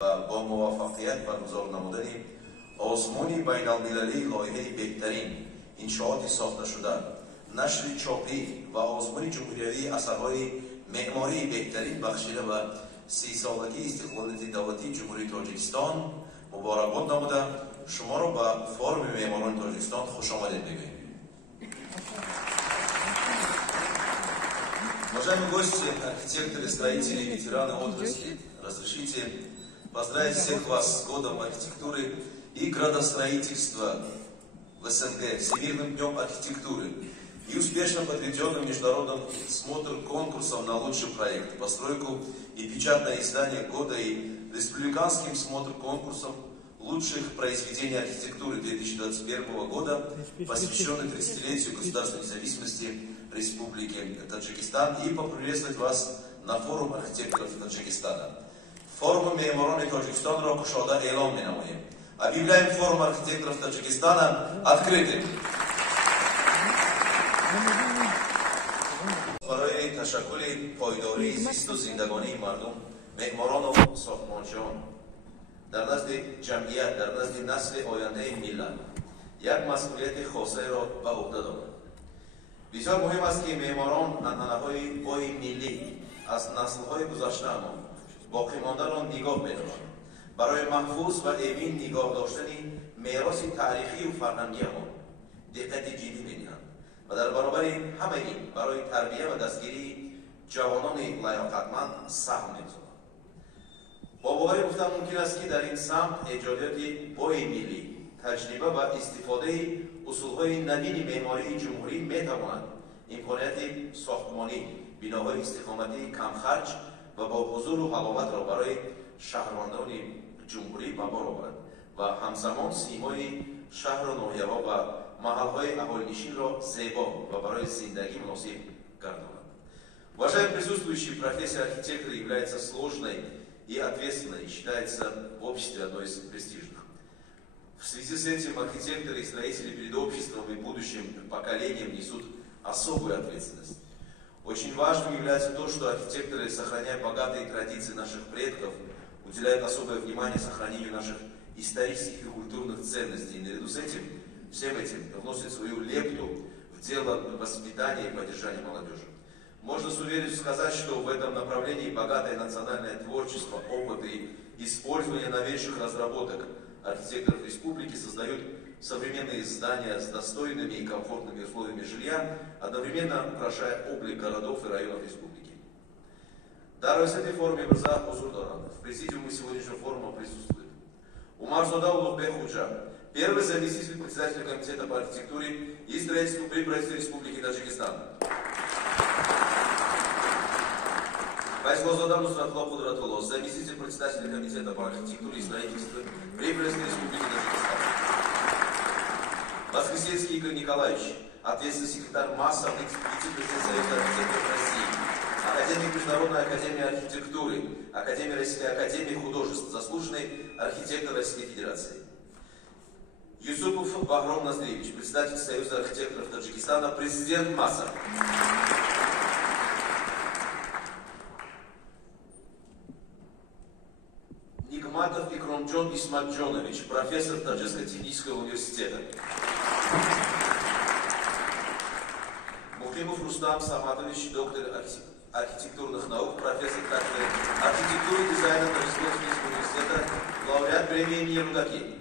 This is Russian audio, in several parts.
با موفقیت برگزار نمودن آزمون بین‌المللی لایحه بهترین انشاءات ساخته شده، نشر چاپی و آزمون جمهوری اثرهای معماری بهترین بخشیده و 30 سالگی استقلالیت دولتی جمهوری تاجیکستان مبارکباد نموده شما را به فورум معماران تاجیکستان خوش آمدید میگوییم. Уважаемые гости, архитекторы, строители, ветераны отрасли, разрешите поздравить всех вас с годом архитектуры и градостроительства в СНГ, Всемирным днем архитектуры и успешно подведенным международным конкурсом на лучший проект, постройку и печатное издание года и республиканским конкурсом лучших произведений архитектуры 2021 года, посвященный 30-летию государственной независимости Республики Таджикистан, и поприветствовать вас на форум архитекторов Таджикистана. Форум Меморон Таджикистан Рокушода Эйлон Минамоем. Объявляем форум архитекторов Таджикистана открытым. برای تشکل پایداری زیست و زندگانی مردم، معماران و ساختمانچیان در نزد جمعیت، در نزد نسل آینده ملت یک مسئولیت خاصه را به عهده دارند. بسیار مهم است که معماران عنعنه‌های بای ملی از نسل‌های گذشته ما باقی مانده را نگاه بدارند. برای محفوظ و امین نگاه داشتن میراث تاریخی و فرهنگی ما دقت جدی می‌دهند و در برابر همه این برای تربیت و دستگیری جوانان لیاقتمند سهم می‌گذارند. با باور گفتن ممکن است که در این سمت ایجادات بای ملی، تجربه و استفاده اصولهای نوین معماری جمهوری میتواند امکانات ساختمانی بناهای استقامتی کمخرج و با حضور و حلاوت را برای شهروندان جمهوری به بار آورد و همزمان سیمای شهر و ناحیه‌ها و محل‌های اهالی‌نشین را زیبا و برای زندگی مناسب گرداند. Уважаемые присутствующие, профессия архитектора является сложной и ответственной, и считается в обществе одной из престижных. В связи с этим архитекторы и строители перед обществом и будущим поколением несут особую ответственность. Очень важным является то, что архитекторы, сохраняя богатые традиции наших предков, уделяют особое внимание сохранению наших исторических и культурных ценностей. И наряду с этим, всем этим вносят свою лепту в дело воспитания и поддержания молодежи. Можно с уверенностью сказать, что в этом направлении богатое национальное творчество, опыт и использование новейших разработок архитекторов республики создают современные здания с достойными и комфортными условиями жилья, одновременно украшая облик городов и районов республики. Дар васиати форуми мирза хузур доранд. В президиуме сегодняшнего форума присутствует Умарзода Улугбек Худжа, первый заместитель председателя комитета по архитектуре и строительству при правительстве Республики Таджикистан. Файзлозода Нусратхло Кудратуло, заместитель председателя комитета по архитектуре и строительству при правительстве Республики Таджикистан. Воскресенский Игорь Николаевич, ответственный секретарь массовых вице-президент Союза архитекторов России, академик Международной академии архитектуры, Академии Российской академии художеств, заслуженный архитектор Российской Федерации. Юсупов Багром Назревич, председатель Союза архитекторов Таджикистана, президент МАСа. Нигматов Икромджон Исматджонович, профессор Таджикского технического университета. Мухримов Рустам Саматович, доктор архитектурных наук, профессор кафедры архитектуры и дизайна Таджикского технического университета, лауреат премии имени Рудаки.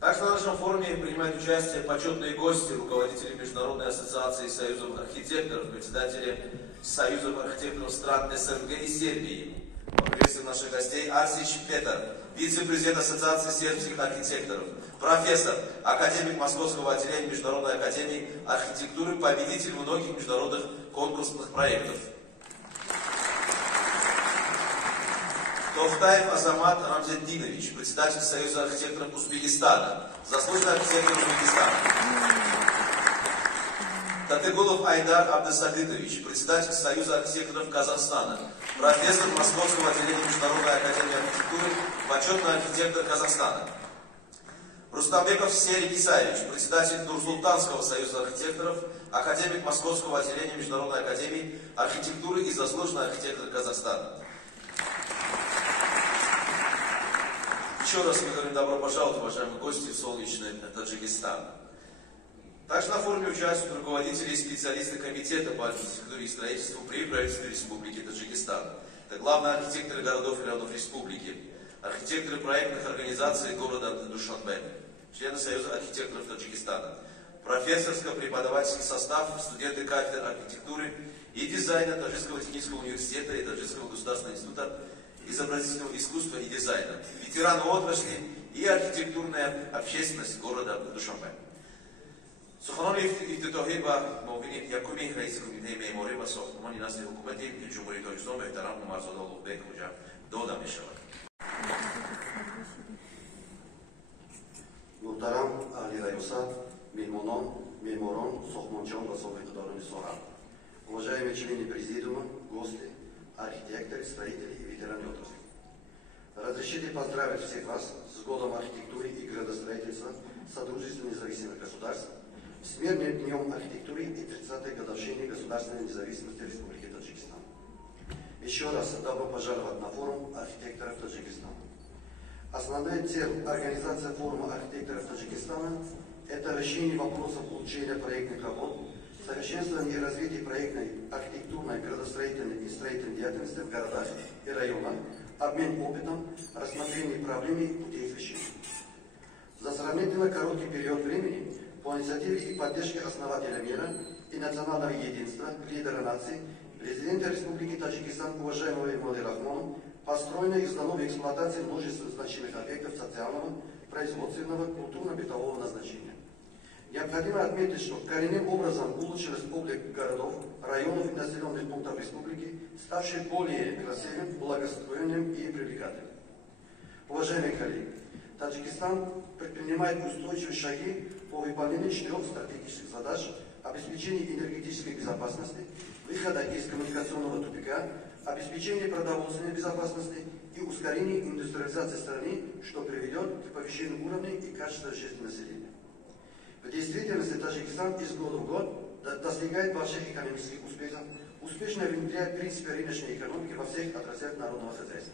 Также на нашем форуме принимают участие почетные гости, руководители Международной ассоциации союзов архитекторов, председатели союзов архитекторов стран СНГ и Сербии. Приветствуем наших гостей. Арсич Петр, вице-президент Ассоциации сербских архитекторов, профессор, академик Московского отделения Международной академии архитектуры, победитель многих международных конкурсных проектов. Тохтаев Азамат Рамзетдинович, председатель Союза архитекторов Узбекистана, заслуженный архитектор Узбекистана. Татыгулов Айдар Абдысадыкович, председатель Союза архитекторов Казахстана, профессор Московского отделения Международной академии архитектуры, почетный архитектор Казахстана. Рустамбеков Серик Исаевич, председатель Нур-Султанского союза архитекторов, академик Московского отделения Международной академии архитектуры и заслуженный архитектор Казахстана. Еще раз мы говорим добро пожаловать, уважаемые гости, в солнечный Таджикистан. Также на форуме участвуют руководители и специалисты Комитета по архитектуре и строительству при правительстве Республики Таджикистан. Это главные архитекторы городов и районов республики, архитекторы проектных организаций города Душанбе, члены Союза архитекторов Таджикистана, профессорско-преподавательский состав, студенты кафедры архитектуры и дизайна Таджикского технического университета и Таджикского государственного института изобразительного искусства и дизайна, ветераны отрасли и архитектурная общественность города Душанбе. سخنان افتتاحی و معاون یکمی رئیس کمیته معماری و ساختمان نسل حکومت جمهوری تاجیکستان محترم عمرزاده اولوبک داده می شود. محترم اهل ریاست، мehmonон, меморон, сохмончон ва собиқдорони соҳа. Уважаемые члены президиума, гости, архитекторы, строители и ветераны отрасли. Разрешите поздравить всех вас с Годом архитектуры и градостроительства Содружества независимых государств, Всемирным днем архитектуры и 30-й годовщине государственной независимости Республики Таджикистан. Еще раз добро пожаловать на форум архитекторов Таджикистана. Основная цель организации форума архитекторов Таджикистана – это решение вопросов улучшения проектных работ, совершенствование и развитие проектной, архитектурной, градостроительной и строительной деятельности в городах и районах, обмен опытом, рассмотрение проблем и путей их решения. За сравнительно короткий период времени по инициативе и поддержке основателя мира и национального единства, лидера нации, президента Республики Таджикистан, уважаемого Эмомали Рахмона, построено и сдано в эксплуатацию множество значимых объектов социального, производственного, культурно-бытового назначения. Необходимо отметить, что коренным образом улучшилась облик городов, районов и населенных пунктов республики, ставшие более красивым, благоустроенным и привлекательным. Уважаемые коллеги, Таджикистан предпринимает устойчивые шаги по выполнению 4 стратегических задач: обеспечения энергетической безопасности, выхода из коммуникационного тупика, обеспечения продовольственной безопасности и ускорения индустриализации страны, что приведет к повышению уровня и качества жизни населения. В действительности Таджикистан из года в год достигает больших экономических успехов, успешно внедряет принципы рыночной экономики во всех отраслях народного хозяйства.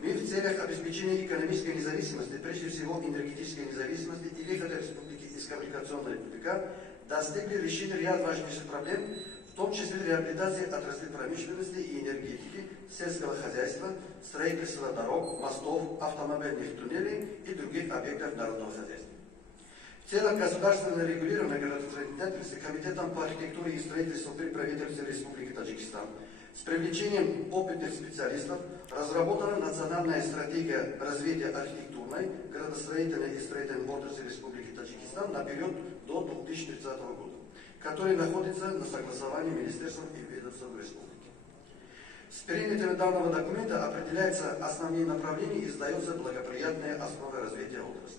Мы в целях обеспечения экономической независимости, прежде всего энергетической независимости и выхода республики из коммуникационного тупика, достигли решения ряда важнейших проблем, в том числе реабилитации отраслей промышленности и энергетики, сельского хозяйства, строительства дорог, мостов, автомобильных туннелей и других объектов народного хозяйства. В целях государственного регулирования градостроительной деятельности Комитетом по архитектуре и строительству при правительстве Республики Таджикистан с привлечением опытных специалистов разработана национальная стратегия развития архитектурной, градостроительной и строительной отрасли Республики Таджикистан на период до 2030 года, который находится на согласовании Министерством и ведомством Республики. С принятием данного документа определяются основные направления и издаются благоприятные основы развития отрасли.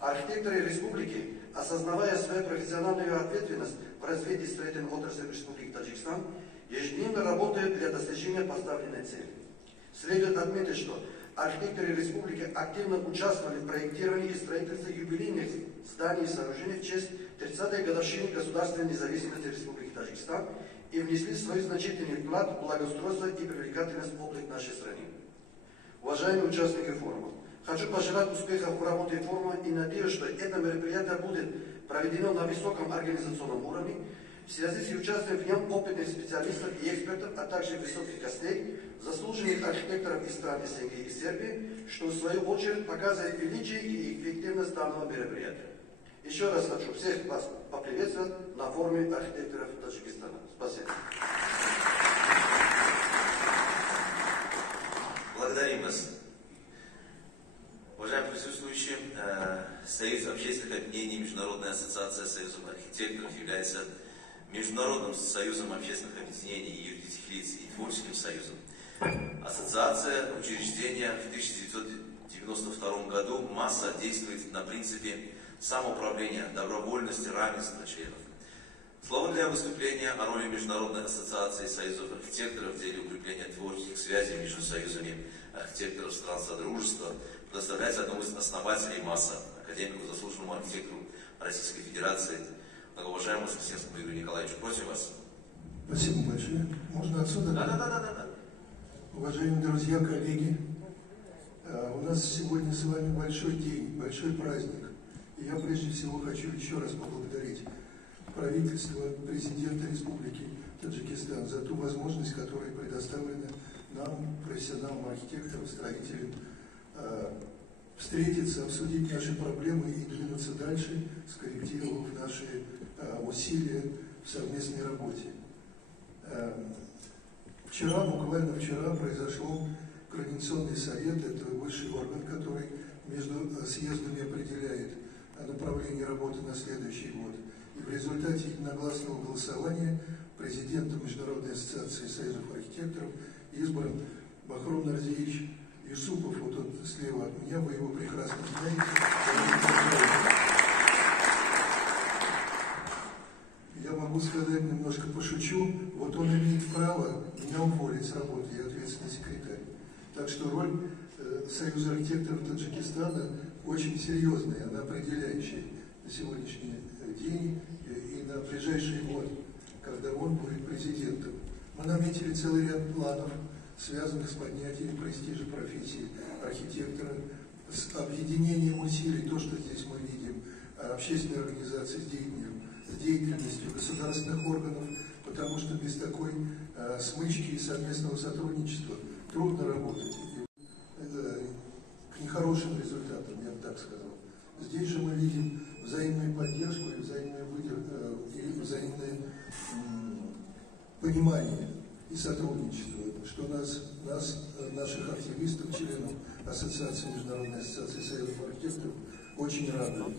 Архитекторы республики, осознавая свою профессиональную ответственность в развитии строительной отрасли Республики Таджикистан, ежедневно работают для достижения поставленной цели. Следует отметить, что архитекторы республики активно участвовали в проектировании и строительстве юбилейных зданий и сооружений в честь 30-й годовщины государственной независимости Республики Таджикистан и внесли свой значительный вклад в благоустройство и привлекательность облик нашей страны. Уважаемые участники форума, хочу пожелать успехов в работе форума и надеюсь, что это мероприятие будет проведено на высоком организационном уровне, в связи с участием в нем опытных специалистов и экспертов, а также высоких гостей, заслуженных архитекторов из стран СНГ и Сербии, что в свою очередь показывает величие и эффективность данного мероприятия. Еще раз хочу всех вас поприветствовать на форуме архитекторов Таджикистана. Спасибо. Благодарим вас. Уважаемые присутствующие, Союз общественных объединений Международная ассоциация союзов архитекторов является Международным союзом общественных объединений и юридических лиц и творческим союзом. Ассоциация учреждения в 1992 году масса действует на принципе самоуправления, добровольности, равенства членов. Слово для выступления о роли Международной ассоциации союзов архитекторов в деле укрепления творческих связей между союзами архитекторов стран Содружества предоставляется одному из основателей МАСа, академику, заслуженному архитектору Российской Федерации, многоуважаемому Воскресенскому Игорю Николаевичу. Просим вас. Спасибо большое. Можно отсюда? Да. Уважаемые друзья, коллеги, У нас сегодня с вами большой день, большой праздник. И я прежде всего хочу еще раз поблагодарить правительство, президента Республики Таджикистан за ту возможность, которая предоставлена нам, профессионалам, архитекторам, строителям, встретиться, обсудить наши проблемы и двинуться дальше, скорректировав наши усилия в совместной работе. Вчера, буквально вчера, произошел Координационный совет, это высший орган, который между съездами определяет направление работы на следующий год. И в результате единогласного голосования президентом Международной ассоциации союзов архитекторов избран Бахром Нарзиевич Юсупов, вот он слева от меня, вы его прекрасно знаете. Я могу сказать, немножко пошучу, вот он имеет право меня уволить с работы, я ответственный секретарь. Так что роль Союза архитекторов Таджикистана очень серьезная, она определяющая на сегодняшний день и на ближайший год, когда он будет президентом. Мы наметили целый ряд планов, связанных с поднятием престижа профессии архитектора, с объединением усилий, то, что здесь мы видим, общественной организации с деятельностью государственных органов, потому что без такой смычки и совместного сотрудничества трудно работать. К нехорошим результатам, я бы так сказал. Здесь же мы видим взаимную поддержку и взаимное понимание и сотрудничество, что наших активистов, членов Ассоциации, Международной ассоциации союзов архитекторов, очень радует.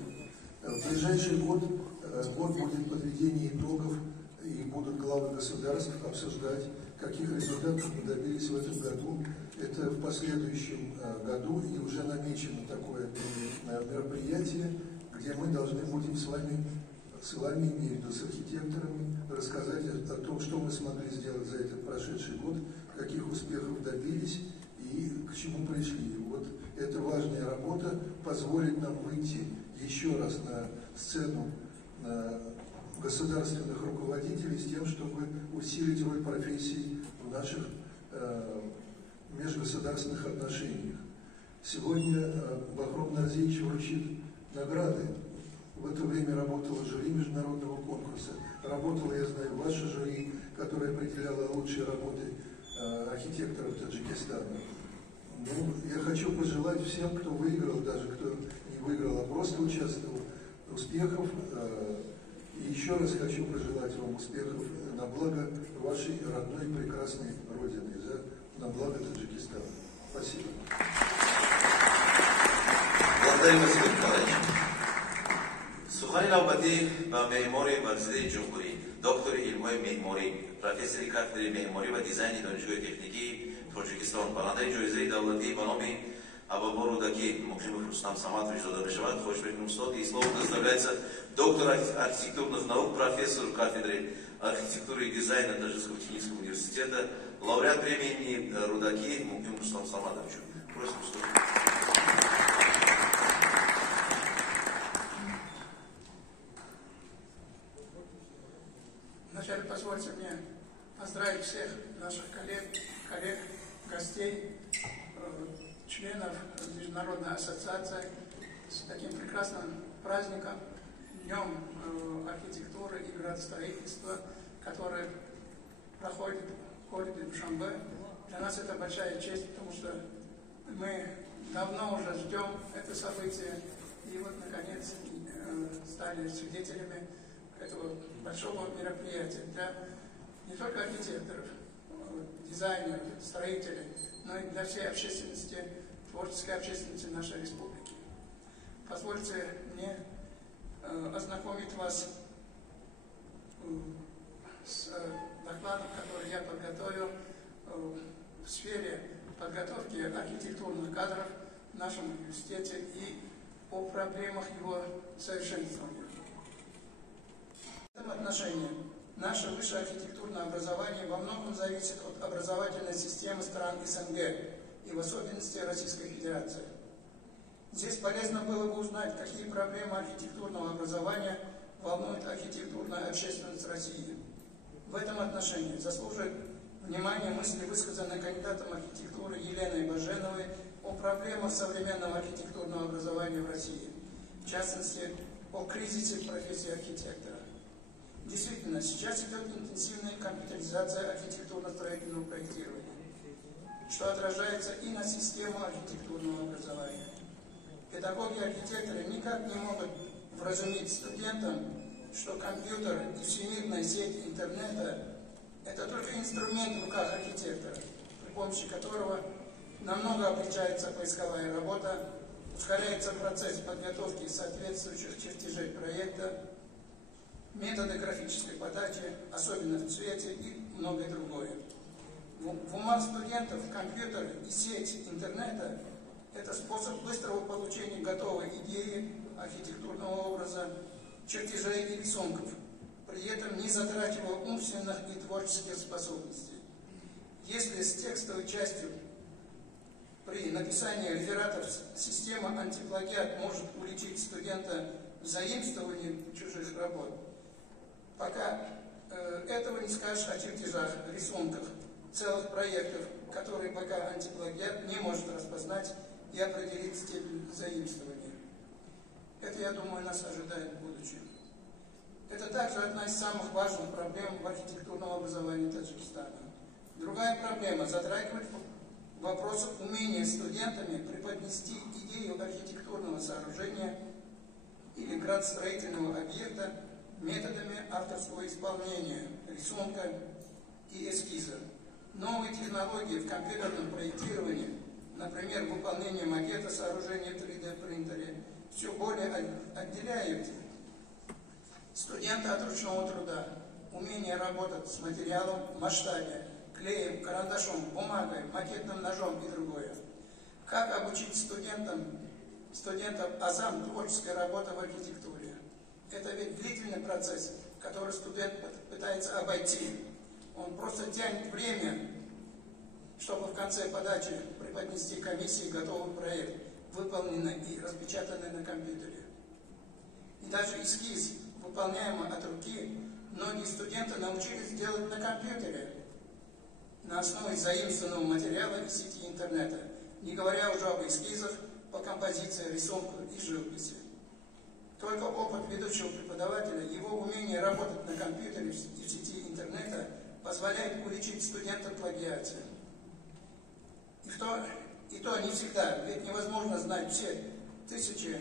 В ближайший год будет подведение итогов, и будут главы государств обсуждать, каких результатов мы добились в этом году. Это в последующем году, и уже намечено такое мероприятие, где мы должны будем с вами, имею в виду с архитекторами, рассказать о том, что мы смогли сделать за этот прошедший год, каких успехов добились и к чему пришли. И вот эта важная работа позволит нам выйти еще раз на сцену государственных руководителей с тем, чтобы усилить роль профессий в наших межгосударственных отношениях. Сегодня Бахром Нарзиевич вручит награды. В это время работало жюри международного конкурса. Работало, я знаю, ваше жюри, которое определяло лучшие работы архитекторов Таджикистана. Ну, я хочу пожелать всем, кто выиграл, даже кто не выиграл, а просто участвовал, успехов. И еще раз хочу пожелать вам успехов на благо вашей родной прекрасной Родины, на благо Таджикистана. Спасибо. Благодарю, Василий Николаевич. سخن نوبتی به معمار ورزیده جمهوری دکتر علمای معماری پروفسور کاتدر معماری و دیزاین دانشگاه تکنیکی تاجیکستان برنده جایزه دولتی به نام Абабор Рудаки Мухримов Рустам Саматович дада решават, хочешь быть устал, и слово предоставляется доктор архитектурных наук, профессор кафедры архитектуры и дизайна Таджикского технического университета, лауреат премии Рудаки Мухримов Рустам Саматовичу. Просим вступить. Вначале позвольте мне поздравить всех наших коллег, гостей, членов Международной ассоциации с таким прекрасным праздником, Днем архитектуры и градостроительства, который проходит в городе Душанбе. Для нас это большая честь, потому что мы давно уже ждем это событие, и вот наконец стали свидетелями этого большого мероприятия для не только архитекторов, дизайнеров, строителей, но и для всей общественности, творческой общественности нашей республики. Позвольте мне ознакомить вас с докладом, который я подготовил в сфере подготовки архитектурных кадров в нашем университете и о проблемах его совершенствования. В этом отношении наше высшее архитектурное образование во многом зависит от образовательной системы стран СНГ и в особенности Российской Федерации. Здесь полезно было бы узнать, какие проблемы архитектурного образования волнует архитектурная общественность России. В этом отношении заслуживает внимания мысли, высказанные кандидатом архитектуры Еленой Баженовой о проблемах современного архитектурного образования в России, в частности, о кризисе профессии архитектора. Действительно, сейчас идет интенсивная компьютеризация архитектурно-строительного проектирования, что отражается и на систему архитектурного образования. Педагоги и архитекторы никак не могут вразумить студентам, что компьютер и всемирная сеть интернета – это только инструмент в руках архитектора, при помощи которого намного облегчается поисковая работа, ускоряется процесс подготовки соответствующих чертежей проекта, методы графической подачи, особенно в цвете и многое другое. В умах студентов компьютер и сеть интернета – это способ быстрого получения готовой идеи, архитектурного образа, чертежей и рисунков, при этом не затрачивая умственных и творческих способностей. Если с текстовой частью при написании рефератов система антиплагиат может уличить студента в заимствовании чужих работ, пока этого не скажешь о чертежах, рисунках, целых проектов, которые пока антиплагиат не может распознать и определить степень заимствования. Это, я думаю, нас ожидает в будущем. Это также одна из самых важных проблем в архитектурном образовании Таджикистана. Другая проблема затрагивает вопрос умения студентами преподнести идею архитектурного сооружения или градостроительного объекта методами авторского исполнения, рисунка и эскиза. Новые технологии в компьютерном проектировании, например, выполнение макета сооружения в 3D-принтере, все более отделяют студента от ручного труда, умение работать с материалом в масштабе, клеем, карандашом, бумагой, макетным ножом и другое. Как обучить студентов азам творческой работы в архитектуре? Это ведь длительный процесс, который студент пытается обойти. Он просто тянет время, чтобы в конце подачи преподнести комиссии готовый проект, выполненный и распечатанный на компьютере. И даже эскиз, выполняемый от руки, многие студенты научились делать на компьютере на основе заимствованного материала из сети интернета, не говоря уже об эскизах по композиции, рисунку и живописи. Только опыт ведущего преподавателя, его умение работать на компьютере и в сети интернета позволяет уличить студента в плагиате. И то не всегда, ведь невозможно знать все тысячи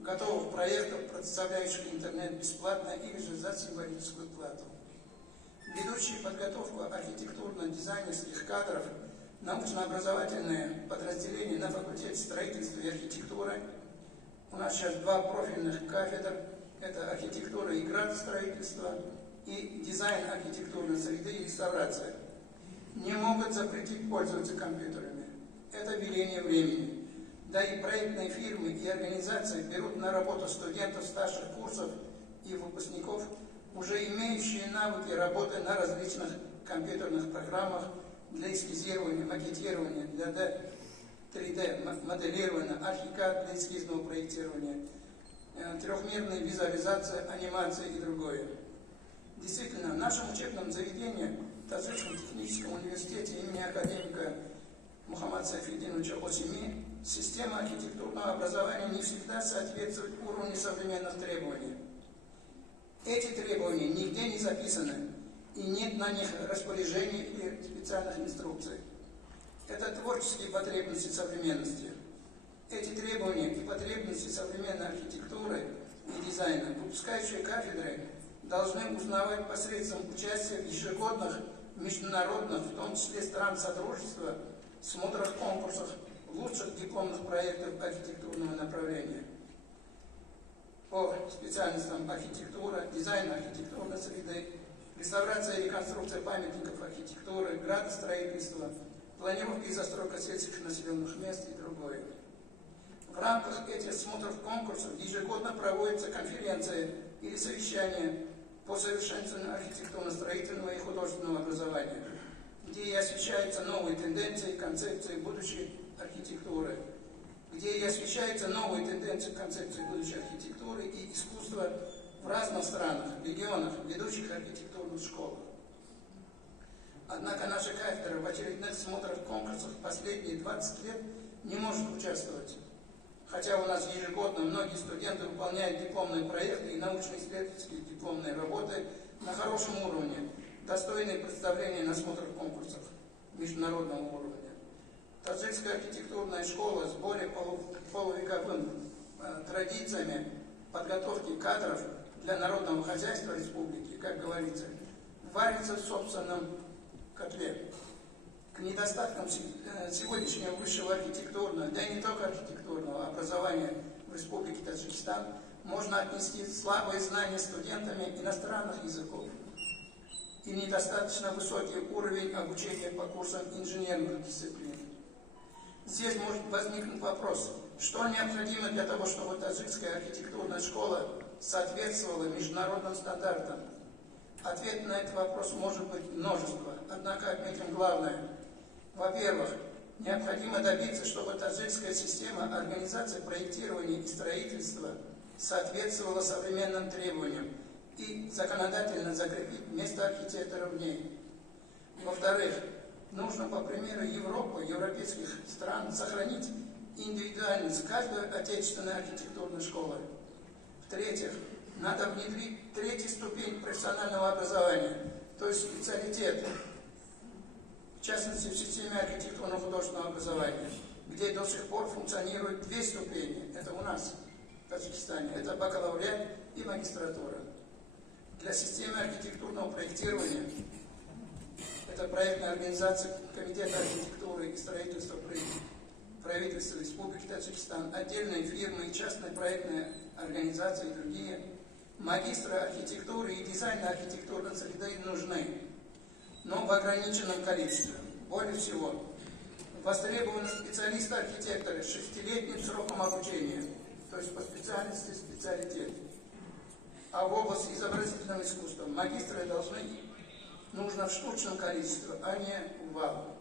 готовых проектов, предоставляющих интернет бесплатно или же за символическую плату. Ведущие подготовку архитектурно-дизайнерских кадров, научно-образовательные подразделения на факультете строительства и архитектуры. У нас сейчас два профильных кафедр, это архитектура и градостроительство и дизайн архитектурной среды и реставрация. Не могут запретить пользоваться компьютерами. Это веление времени. Да и проектные фирмы и организации берут на работу студентов старших курсов и выпускников, уже имеющие навыки работы на различных компьютерных программах для эскизирования, макетирования, для 3D-моделирования, архикад для эскизного проектирования, трехмерной визуализации, анимации и другое. Действительно, в нашем учебном заведении, в Таджикском техническом университете имени академика Мухаммада Сайфиддиновича Осими, система архитектурного образования не всегда соответствует уровню современных требований. Эти требования нигде не записаны, и нет на них распоряжений или специальных инструкций. Это творческие потребности современности. Эти требования и потребности современной архитектуры и дизайна выпускающие кафедры должны узнавать посредством участия в ежегодных международных, в том числе стран Содружества, смотрах, конкурсах лучших дипломных проектов архитектурного направления по специальностям архитектура, дизайн архитектурной среды, реставрация и реконструкция памятников архитектуры, градостроительство, планировка и застройка сельских населенных мест и другое. В рамках этих смотров конкурсов ежегодно проводятся конференции или совещания по совершенствованию архитектурно-строительного и художественного образования, где и освещаются новые тенденции, концепции будущей архитектуры, где и освещаются новые тенденции, концепции будущей архитектуры и искусства в разных странах, регионах, ведущих архитектурных школах. Однако наша кафедра в очередных смотрах конкурсах последние 20 лет не может участвовать. Хотя у нас ежегодно многие студенты выполняют дипломные проекты и научно-исследовательские дипломные работы на хорошем уровне, достойные представления на смотрах конкурсах международного уровня. Таджикская архитектурная школа с более полувековыми традициями подготовки кадров для народного хозяйства республики, как говорится, варится в собственном котле. К недостаткам сегодняшнего высшего архитектурного, да и не только архитектурного образования в Республике Таджикистан можно отнести слабые знания студентами иностранных языков и недостаточно высокий уровень обучения по курсам инженерных дисциплин. Здесь может возникнуть вопрос, что необходимо для того, чтобы таджикская архитектурная школа соответствовала международным стандартам. Ответ на этот вопрос может быть множество, однако отметим главное. Во-первых, необходимо добиться, чтобы таджикская система организации проектирования и строительства соответствовала современным требованиям и законодательно закрепить место архитектора в ней. Во-вторых, нужно, по примеру Европы, европейских стран, сохранить индивидуальность каждой отечественной архитектурной школы. В-третьих, надо внедрить третью ступень профессионального образования, то есть специалитет, в частности в системе архитектурно-художественного образования, где до сих пор функционируют две ступени. Это у нас, в Таджикистане, это бакалавриат и магистратура. Для системы архитектурного проектирования это проектная организация Комитета архитектуры и строительства правительства Республики Таджикистан, отдельные фирмы и частные проектные организации и другие. Магистры архитектуры и дизайна архитектурной среды нужны, но в ограниченном количестве. Более всего, востребованы специалисты-архитекторы с 6-летним сроком обучения, то есть по специальности специалитет. А в области изобразительного искусства магистры нужно в штучном количестве, а не в вал.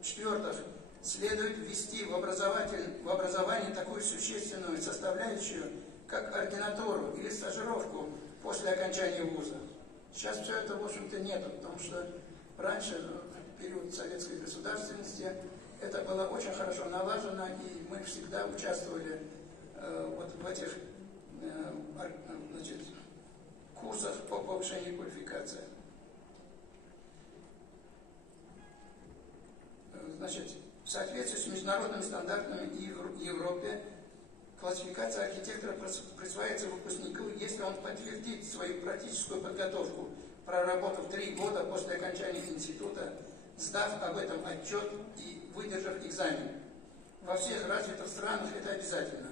В-четвертых, следует ввести в образовании такую существенную составляющую, как ординатуру или стажировку после окончания вуза. Сейчас все это, в общем-то, нету, потому что раньше, в период советской государственности, это было очень хорошо налажено, и мы всегда участвовали вот в этих курсах по повышению квалификации. В соответствии с международными стандартами в Европе, классификация архитектора присваивается выпускнику, если он подтвердит свою практическую подготовку, проработав 3 года после окончания института, сдав об этом отчет и выдержав экзамен. Во всех развитых странах это обязательно.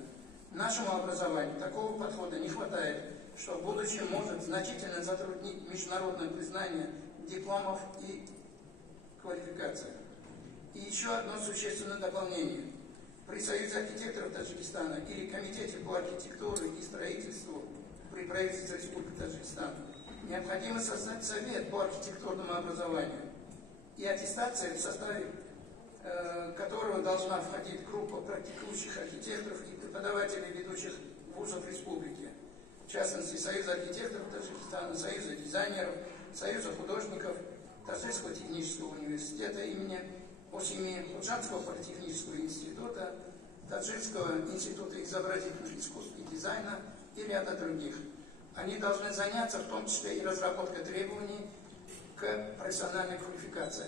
Нашему образованию такого подхода не хватает, что в будущем может значительно затруднить международное признание дипломов и квалификации. И еще одно существенное дополнение. При Союзе архитекторов Таджикистана или Комитете по архитектуре и строительству при правительстве Республики Таджикистан необходимо создать совет по архитектурному образованию и аттестация, в составе которого должна входить группа практикующих архитекторов и преподавателей ведущих вузов республики, в частности Союза архитекторов Таджикистана, Союза дизайнеров, Союза художников, Таджикского технического университета имени Осими, Худжанского политехнического института, Таджикского института изобразительных искусств и дизайна и ряда других. Они должны заняться в том числе и разработкой требований к профессиональной квалификации.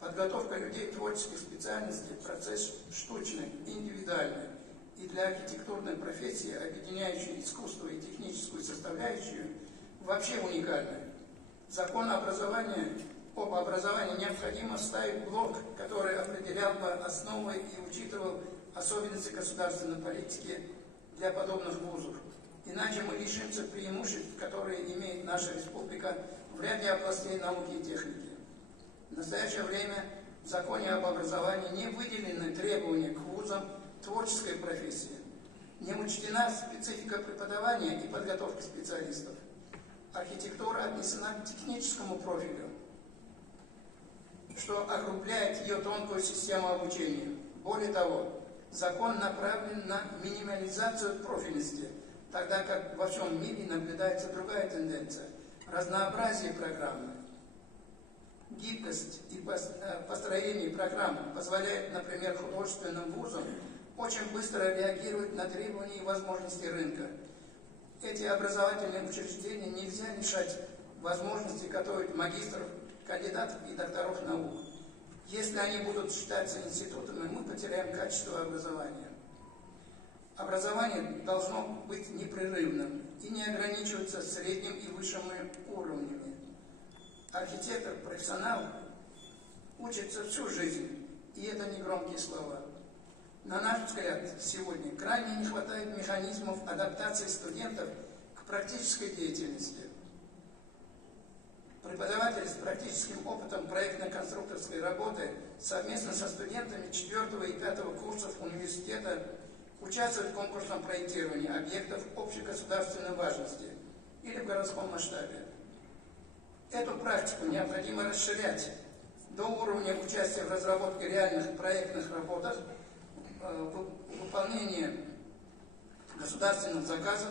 Подготовка людей творческих специальностей – процесс штучный, индивидуальный. И для архитектурной профессии, объединяющей искусство и техническую составляющую, вообще уникальный. Закон об образовании необходимо вставить блок, который определял бы основы и учитывал особенности государственной политики для подобных вузов. Иначе мы лишимся преимуществ, которые имеет наша республика в ряде областей науки и техники. В настоящее время в законе об образовании не выделены требования к вузам творческой профессии. Не учтена специфика преподавания и подготовки специалистов. Архитектура отнесена к техническому профилю, что округляет ее тонкую систему обучения. Более того, закон направлен на минимализацию профильности, тогда как во всем мире наблюдается другая тенденция – разнообразие программы. Гибкость и построение программ позволяет, например, художественным вузам очень быстро реагировать на требования и возможности рынка. Эти образовательные учреждения нельзя лишать возможности готовить магистров, кандидатов и докторов наук. Если они будут считаться институтами, мы потеряем качество образования. Образование должно быть непрерывным и не ограничиваться средним и высшим уровнями. Архитектор, профессионал учится всю жизнь, и это не громкие слова. На наш взгляд, сегодня крайне не хватает механизмов адаптации студентов к практической деятельности. Преподаватели с практическим опытом проектно-конструкторской работы совместно со студентами 4 и 5 курсов университета участвуют в конкурсном проектировании объектов общегосударственной важности или в городском масштабе. Эту практику необходимо расширять до уровня участия в разработке реальных проектных работах, выполнения государственных заказов,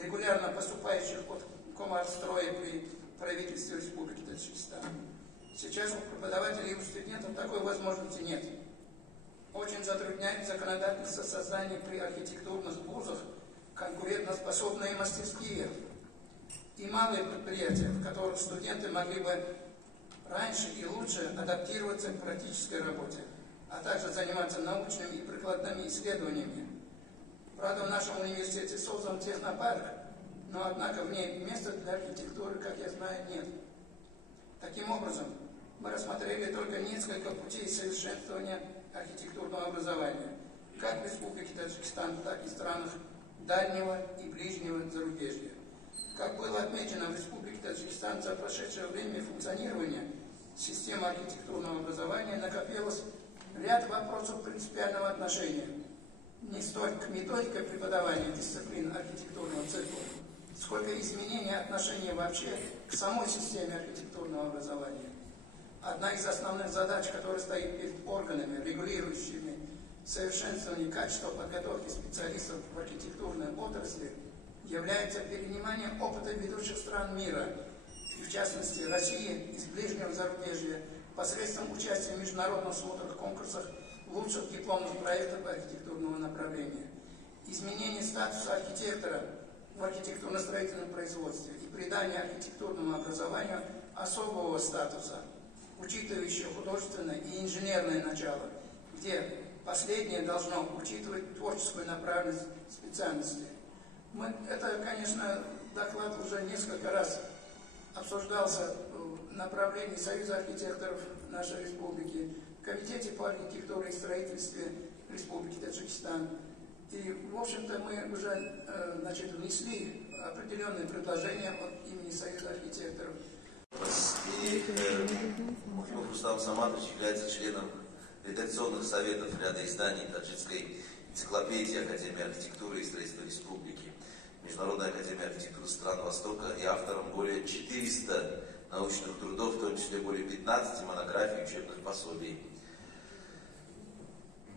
регулярно поступающих от Комарстроя при правительстве Республики Таджикистан. Сейчас у преподавателей и у студентов такой возможности нет. Очень затрудняет законодательство создания при архитектурных вузах конкурентоспособные мастерские и малые предприятия, в которых студенты могли бы раньше и лучше адаптироваться к практической работе, а также заниматься научными и прикладными исследованиями. Правда, в нашем университете создан технопарк, но, однако, в ней места для архитектуры, как я знаю, нет. Таким образом, мы рассмотрели только несколько путей совершенствования архитектурного образования, как в Республике Таджикистан, так и в странах дальнего и ближнего зарубежья. Как было отмечено, в Республике Таджикистан за прошедшее время функционирования системы архитектурного образования накопилось ряд вопросов принципиального отношения не столько к методике преподавания дисциплин архитектурного цикла, сколько изменения отношения вообще к самой системе архитектурного образования. Одна из основных задач, которая стоит перед органами, регулирующими совершенствование качества подготовки специалистов в архитектурной отрасли, является перенимание опыта ведущих стран мира, и в частности России из ближнего зарубежья, посредством участия в международных смотрах, конкурсах лучших дипломных проектов архитектурного направления. Изменение статуса архитектора в архитектурно-строительном производстве и придание архитектурному образованию особого статуса, учитывающего художественное и инженерное начало, где последнее должно учитывать творческую направленность специальности. Это, конечно, доклад уже несколько раз обсуждался в направлении Союза архитекторов нашей республики, в Комитете по архитектуре и строительстве Республики Таджикистан. И, в общем-то, мы уже внесли определенные предложения от имени Союза архитекторов. И Мухимов Рустам Саматович является членом редакционных советов ряда изданий таджикской энциклопедии Академии архитектуры и строительства Республики, Международной академии архитектуры стран Востока и автором более 400 научных трудов, в том числе более 15 монографий и учебных пособий.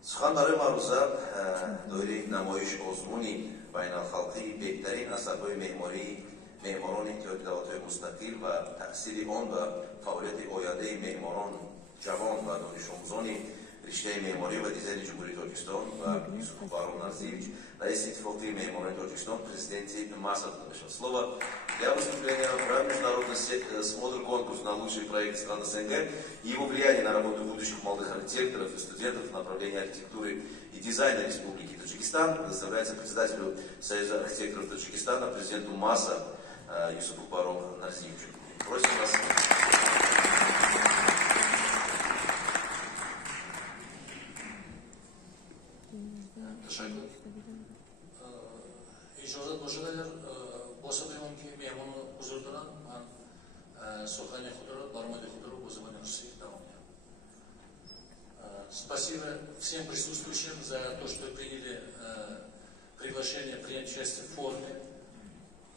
Суханбары Маруза, дойри намоиш озмуни, байнал халқи, бехтарин асарҳои меъморони теорияти мустақил ва таъсири он ва фаъолияти ояндаи меъморон ҷавон ва донишомӯзони риштаи меъморӣ ва дизайни ҷумҳурии Тоҷикистон ва Юсуф Барун Нарзиевич, раиси иттифоқи меъмории Тоҷикистон, президенти МАСа. Слово для выступления про международный смотр-конкурс на лучший проект стран СНГ и его влияние на работу будущих молодых архитекторов и студентов в направлении архитектуры и дизайна Республики Таджикистан предоставляется председателю Союза архитекторов Таджикистана, президенту МАСа Юсуфу Барун Нарзиевичу. Просим вас. Teşekkür. İcazat başıdalar, basabıyım ki memnun huzurduran, сухани худро, бармади худро, вызывание России. Спасибо всем присутствующим за то, что приняли приглашение принять участие в форуме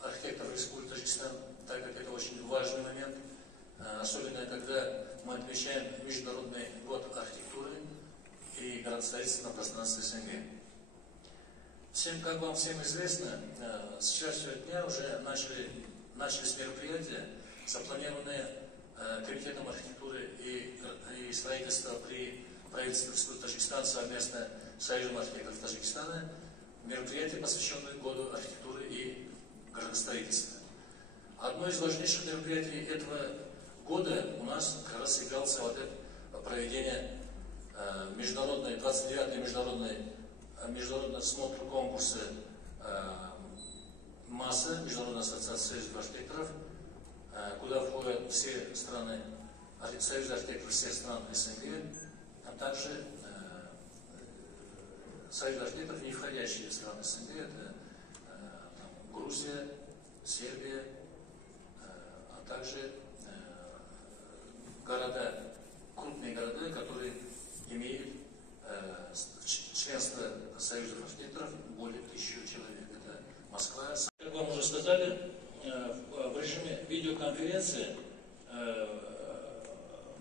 архитекторов Республики Таджикистан, так как это очень важный момент, особенно когда мы отмечаем Международный год архитектуры и градостроительства на пространстве СНГ. Как вам всем известно, с вчерашнего дня уже начались мероприятия, запланированные Комитетом архитектуры и строительства при правительстве Республики Таджикистан совместно с Союзом архитекторов Таджикистана мероприятие, посвященное году архитектуры и градостроительства. Одно из важнейших мероприятий этого года у нас как раз являлся вот это проведение международной, 29-й международный смотр конкурса МАСА, Международная ассоциация союзов архитекторов, куда входят все страны, союз архитекторов всех стран СНГ, а также союз архитекторов, не входящие в страны СНГ, это Грузия, Сербия, а также города, крупные города, которые имеют членство союзов архитекторов более 1000 человек. Это Москва. Как вам уже сказали, в режиме видеоконференции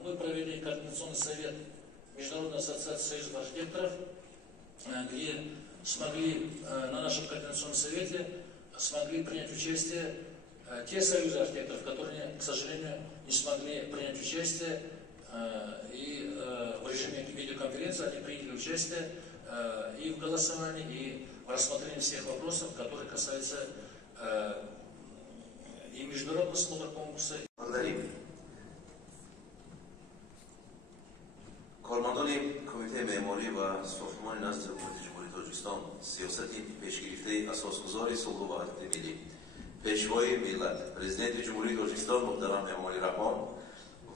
мы провели координационный совет Международной ассоциации союзов архитекторов, где смогли на нашем координационном совете смогли принять участие те союзы архитекторов, которые, к сожалению, не смогли принять участие, и в режиме видеоконференции они приняли участие и в голосовании, и в рассмотрении всех вопросов, которые касаются и международного смотра конкурса. Благодарим. کارمندان کمیته معماری و ساختمان نزد حکومت جمهوری تاجیکستان سیاست پیشگرفته اساسگذار صلح و وحدت ملی پیشوای ملت پرزیدنت جمهوری تاجیکستان محترم امالی رحمان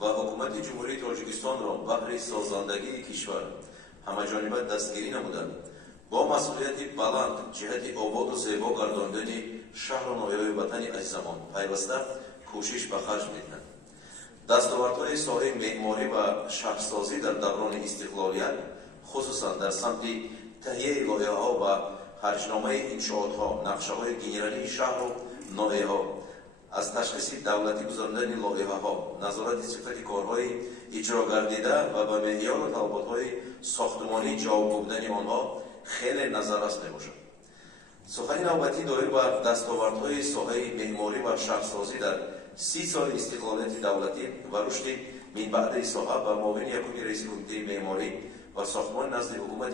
و حکومت جمهوری تاجیکستان را بهر سازندگی کشور همه‌جانبه دستگیری نمودند با مسئولیت بلند جهت آباد و زیبا گرداندن شهر و نایای وطن عزیزمان پیوسته کوشش به خرج می‌دهند. دستاوردهای ساحه معماری و شهرسازی در دوران استقلالیت خصوصا در سمت تهیه لایحه‌ها و خرجنامه انشاءات‌ها، نقشه‌های گنرانی شهر و ناحیه‌ها، از تشخیص دولتی گذراندن لایحه‌ها، نظارت صفت کارهای اجرا گردیده و به معیار و طلبات‌های ساختمانی جواب بودن آنها خیلی نظررس میباشد. سخن نوبتی دایر بر دستاوردهای ساحه معماری و شهرسازی در 30 سال استقلالیت دولتی و رشد من بعد ساحه به معاون یکم رئیس کمیته معماری و ساختمان نزد حکومت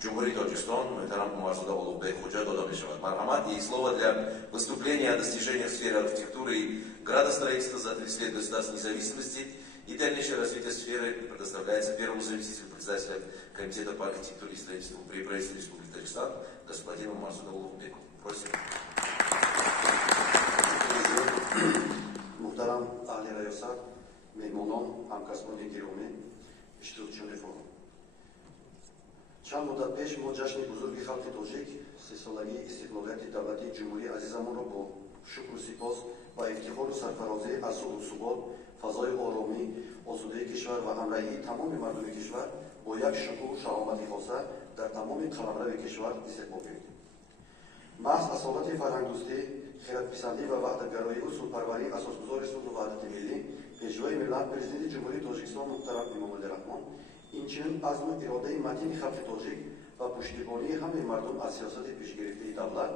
جمهورии Таджикистан, ветеран Муазуда Улугбек Худжа Додамишеват. Мархамат и слово для выступления о достижениях в сфере архитектуры и градостроительства за 30 лет государственной независимости и дальнейшее развитие сферы предоставляется первому заместителю председателя Комитета по архитектуре и строительству при правительстве Республики Таджикистан господину Муазуда Улугбеку. Просим. Muhtaram ahli rayosat, mehmonon, hamkasboni giromi, ishtirokchiyoni форум. چند مدت پیش ما جشن بزرگ خلق تاجیک 30 سالگی استقلالیت دولتی جمهوری عزیزمان را با شکر و سپاس و افتخار و سرفرازی از صلح و ثبات، فضای آرامی، آسودگی کشور و همراهی تمام مردم کشور با یک شکوه و شهامت خاصه در تمام قلمرو کشور استقبال کردیم. محض اصالت فرهنگ‌دوستی، خیرات‌پسندی و وحدت‌گرایی و اصولپروری اساسگذار صلح و وحدت ملی، پیشوای ملت پرزیدنت جمهوری تاجیکستان محترم امامعلی رحمان اینچنین عزم و اراده متین خلق تاجیک و پشتیبانی همه مردم از سیاست پیشگرفته دولت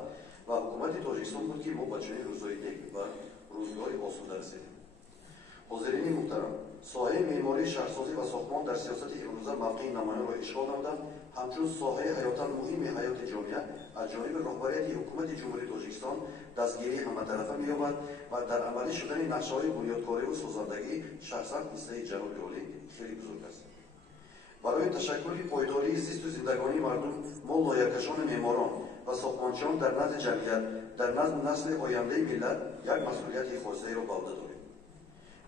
و حکومت تاجیکستان بود که ما به چنین روزگاری و روزگاری آسوده رسیدیم. حاضرین محترم، ساحه معماری شهرسازی و ساختمان در سیاست امروزه موقع نمایان را اشغال نموده همچون ساحه حیاتا مهم حیات جامعه از جانب رهبریت حکومت جمهوری تاجیکستان دستگیری همه‌طرفه می‌یابد و در عملی شدن نقشه‌های بنیادکاری و سازندگی شخصا مثل جناب عالی خیلی بزرگ است. برای تشکل پایداری زیست و زندگانی مردم ما لایحه‌کشان معماران و ساختمانچیان در نزد جمعیت در نزد نسل آینده ملت یک مسئولیت خاصه را به عهده داریم.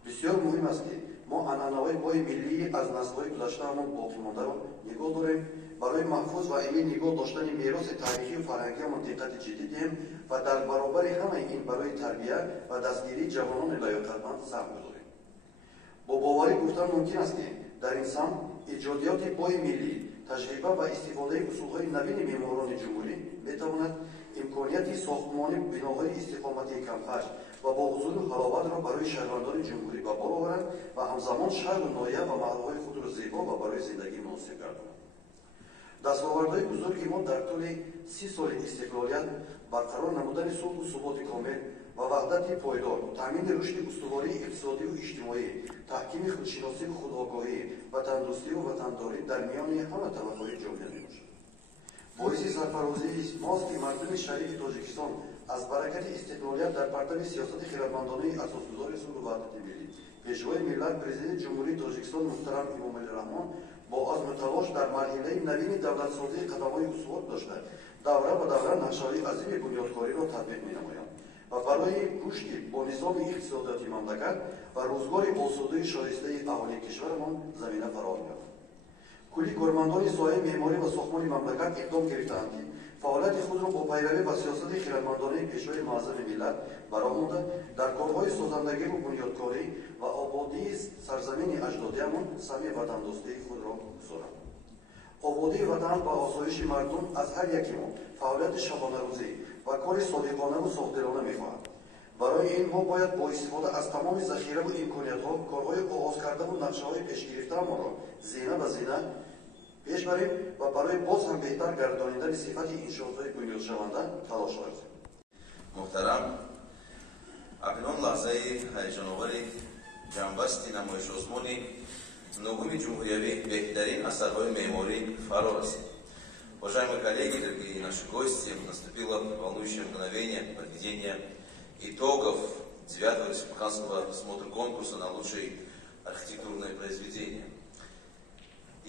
بسیار مهم است که ما عنعنه‌های پای ملی از نسل‌های گذشته‌مان باقی مانده را نگاه داریم. برای محفوظ و عینی نگاه داشتن میراث تاریخی و فرهنگیمان دقت جدی دهیم و در برابر همه این برای تربیت و دستگیری جوانان لیاقتمند سهم بذاریم. با باوری گفتن ممکن است که در این سمت ایجادیات پای ملی، تجربه و استفاده اصولهای نوین معماران جمهوری میتواند امکانیت ساختمان بناهای استقامتی کم‌خرج و با حضور حلاوت را برای شهروندان جمهوری به بار آورد و همزمان شهر و ناحیه و محله‌های خود را زیبا و برای زندگی مناسب گرداند. دستاوردهای بزرگی ما در طول 30 سال استقلالیت برقرار نمودن صلح و ثبات کامل و و وحدت پایدار، تامین رشد استواری اقتصادی و اجتماعی، تحکیم خودشناسی و خودآگاهی و تندرستی و وطنداری در میان همه طبقات جامعه میباشد. باعث سرفرازی ماست که مردم شریف تاجیکستان از برکت استقلالیت در پرتو سیاست خردمندانه اساسگذار صلح و وحدت ملی پیشوای ملت پرزیدنت جمهوری تاجیکستان محترم امامعلی رحمان با عزم و تلاش در مرحله نوین دولتسازی قدم‌های اثبات داشته دوره به دوره نقشه‌های عظیم بنیادکاری را تطبیق می‌نمایند و برای رشد با نظام اقتصادی مملکت و روزگار آسوده شایسته اهالی کشورمان زمینه فراهم یافت. کلی کارمندان ساحه معماری و ساختمان مملکت اقدام گرفتند که فعالیت خود را با پیروی و سیاست خردمندانه پیشوای معظم ملت برآورده در کارهای سازندگی و بنیادکاری و آبادی سرزمین اجدادیمان سهم وطندوستی خود را گذارند. آبادی وطن و آسایش مردم از هر یکی ما فعالیت شبانه روزی و کار صادقانه و صادقانه می‌خواهد. برای این ما باید با استفاده از تمام ذخیره و امکانیت‌ها کارهای آغاز کرده و نقشه‌های پیش گرفته ما را زینه به زینه پیش بریم و برای باز هم بهتر گردانیدن صفت انشاءات‌های بنیاد شونده تلاش ورزیم. محترم، اکنون لحظه هیجان‌آور جنبستی نمایش‌آزمون نهم جمهуриевой бехтарин اثرهای معماری فرا رسید. Уважаемые коллеги, дорогие наши гости, наступило волнующее мгновение подведения итогов 9-го республиканского смотра конкурса на лучшие архитектурные произведения.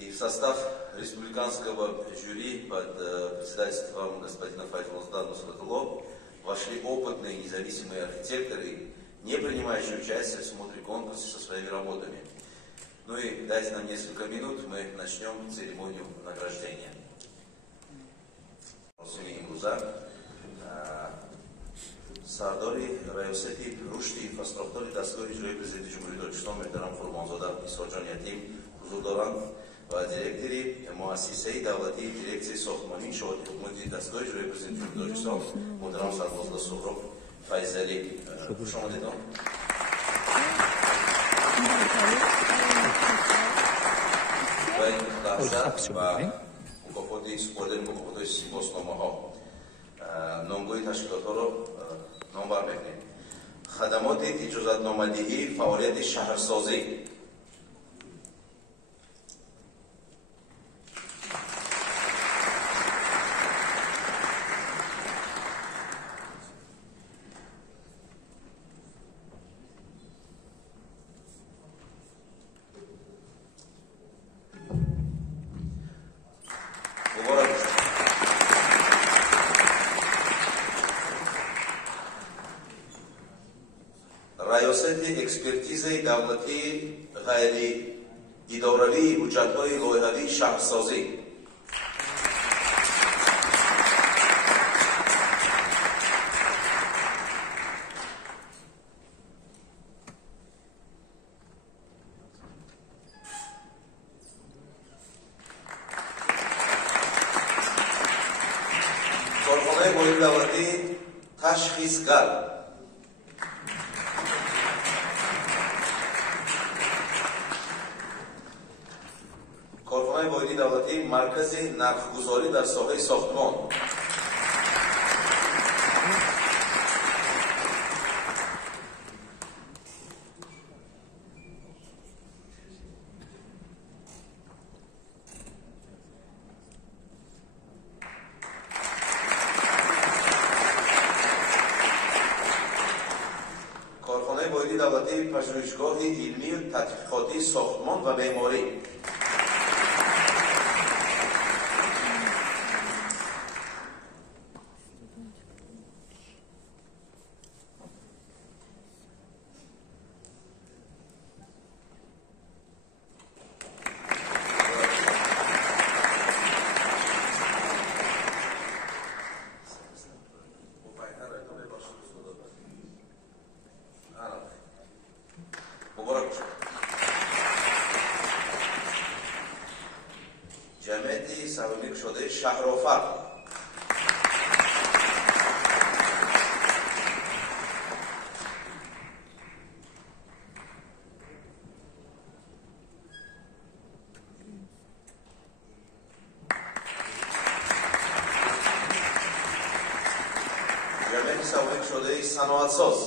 И в состав республиканского жюри под председательством господина Файзуллаздана Нусратулло вошли опытные независимые архитекторы, не принимающие участие в смотре конкурса со своими работами. Ну и дайте нам несколько минут, мы начнем церемонию награждения. Сардори раёсати рушди инфраструктури дастгоҳи иҷроии президенти ҷумҳурии тоҷикистон меҳтарам Фурмонзода Исоҳҷон Ятим ҳузур доранд ва директори муассисаи давлатии дирексияи сохтмонии шоҳиди ҳукумати дастгоҳи иҷроии президенти ҷумҳурии тоҷикистон муҳтарам Сарвозда Суҳроб Файзалӣ. Хуш омадед. ва ин лаҳза ва мукофоти супордани мукофотҳои сипосномаҳо номгӯи ташкилотҳоро номбар мекунем. хадамоти иҷозатномадиҳӣ фаъолияти шаҳрсозӣ, раёсати экспертизаи давлатии ғайриидоравии ҳуҷҷатҳои лоиҳавии шаҳрсозӣ, корхонаи молии давлатӣ ташхисгар, корхонаи воҳиди давлатӣ маркази нархгузорӣ дар соҳаи сохтмон, корхонаи воҳиди давлатӣ пажӯҳишгоҳи илмию тадқиқотии сохтмон ва меъморӣ, ҷамъияти савмӣ кушодаи Шаҳрофар, ҷамъияти савмӣ кушодаи sanoatsoz.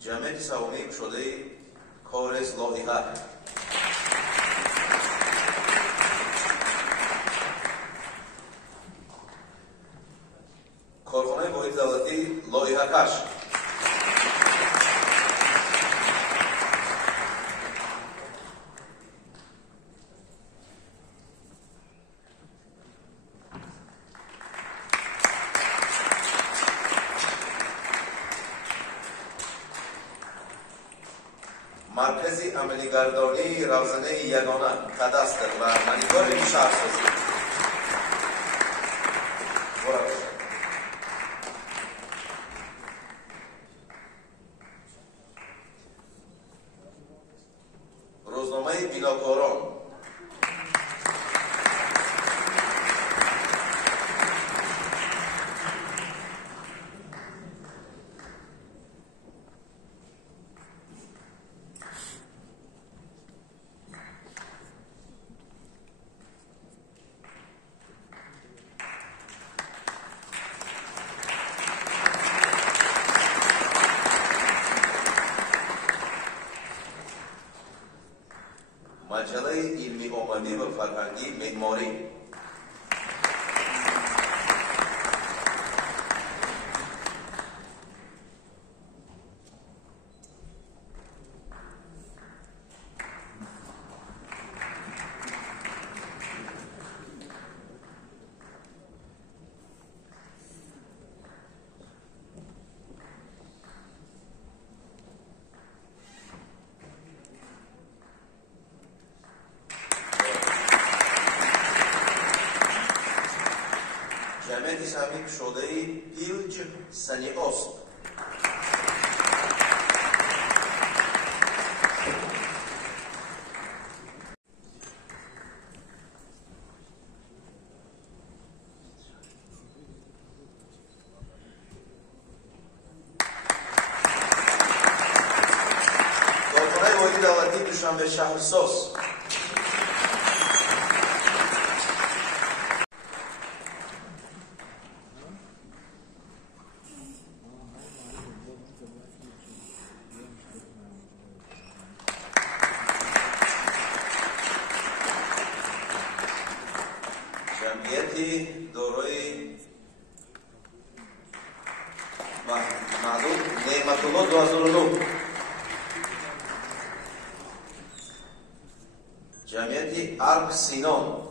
جمعیت سومی شده کارس لایحه کارخانه واحد دولتی لایحه کش مرکزی عملیگردانی روزانه یگانه کاداستر و مانیتورینگ شهرسازی روزنامه بیناکاران مجله علمی آمدی و فرهنگی معماری جمعیت اسلامی شده پیلچ سنی است. کارخانه واحد دولتی دوشنبه شهرساز جمعیتی دارای معلوم نعمت الله 2009 جمعیتی ارق سینان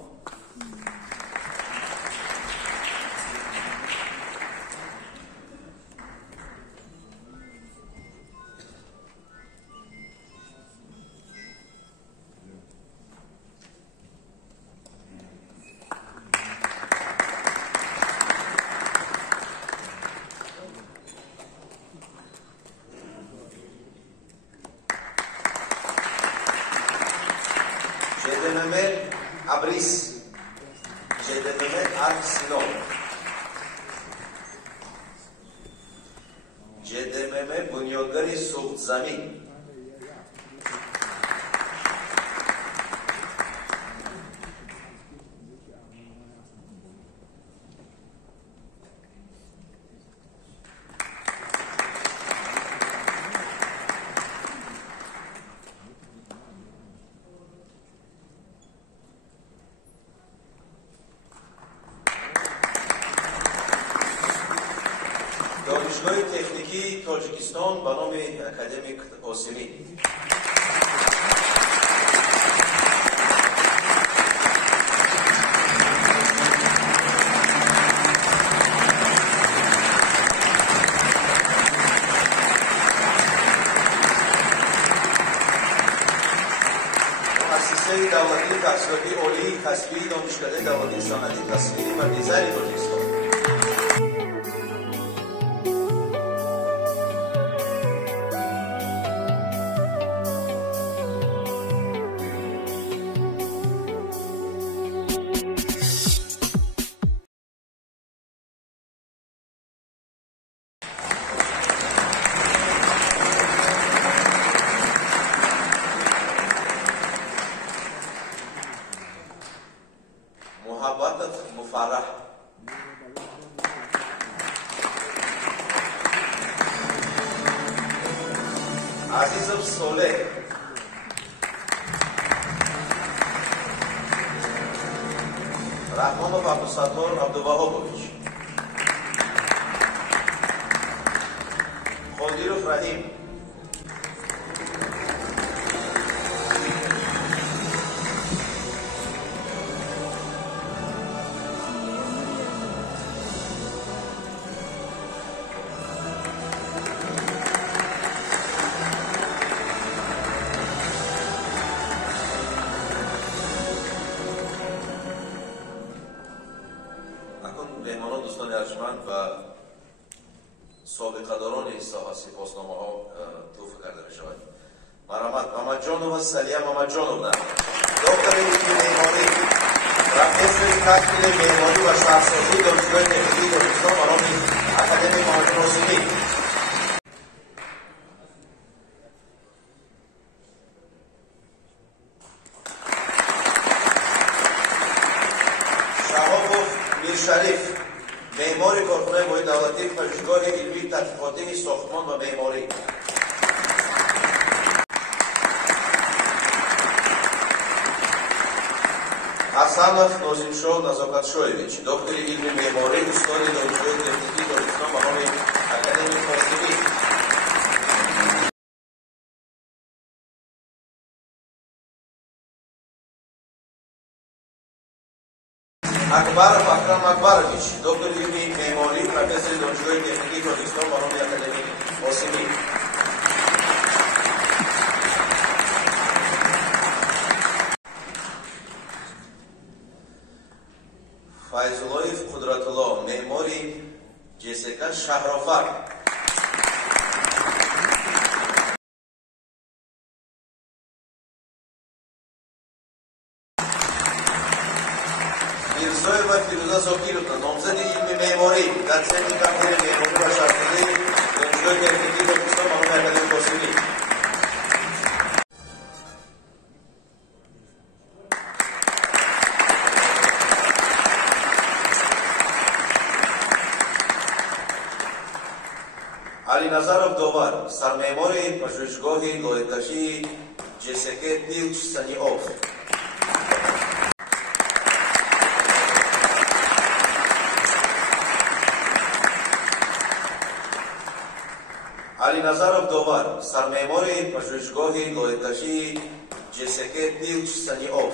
جدممه ابریس جدممه ارق سینان جدممه بنیانگری سوخت زمین دانشگاه تکنیکی تاجیکستان به نام اکادمیک قاسمی مؤسسه دولتی تحصیلاتی عالی کسبی دانشکده دولتی صنعتی تصویری و دیزاین تاجیکستان Азизов Солех, Рахмонов Абдусаттор Абдуваҳобович, Ходиров Раҳим, меҳмонон дӯстони арҷманд ва собиқадорони соҳа сипосномаҳо тӯҳфа карда мешавад. Марҳамат Мамаҷонова Салия Мамаҷоновна, доктори илми меъморӣ, профессори кафедраи меъморӣ ва шаҳрсозӣ донишгоҳи техникии Tojikiston ва номи Академияи Муҳаммад Қосимӣ. Шаҳобов Миршариф, меъмори корхонаи боидавлатии Пажишгоҳи илмии тадқиқотии сохтмон ва меъморӣ. Ҳасанов Нозимшоҳ Назокатшоевич, доктори илми меъморӣ, устоди донишгоҳи техникии Tojikiston ва номи Академияи Қосимӣ. Акбаров Акрам Акбарович, доктори илми меъморӣ, профессори донишгоҳи техникии Tojikiston ва номи Академияи Қосимӣ. Файзуллоев Қудратулло, меъмори ҷСК Шаҳрофар. Мирзоева Фируза Зокировна, номзади илми меъморӣ, доценти кафедраи меъморӣ ва шаҳрсозӣ донишгоҳи техникии Tojikiston ва номи Академияи Қосимӣ. Алиназаров Довар, сармеъмори пажӯҳишгоҳи лояташии ҷСК Илч Саниов. Алиназаров Довар, сармеъмори пажӯҳишгоҳи лояташии ҷСК Илч Саниов.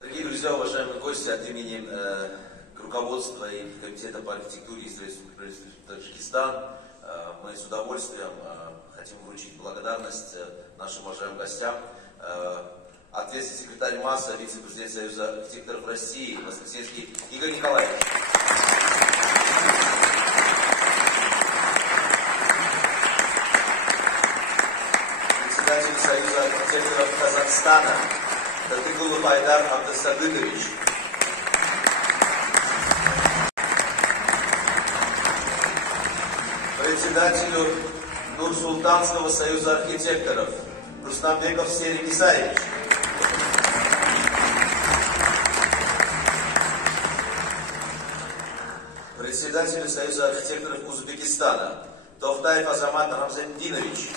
Дорогие друзья, уважаемые гости, от имени руководства и Комитета по архитектуре и строительству Таджикистан мы с удовольствием хотим вручить благодарность нашим уважаемым гостям. Ответственный секретарь МАСа, вице-президент Союза архитекторов России Воскресенский Игорь Николаевич. Председатель Союза архитекторов Казахстана Татыгулов Айдар Абдусадыкович. Председателю Нур-Султанского союза архитекторов Рустамбеков Серик Исаевич. Председателю Союза архитекторов Узбекистана Тохтаев Азамат Рамзандинович.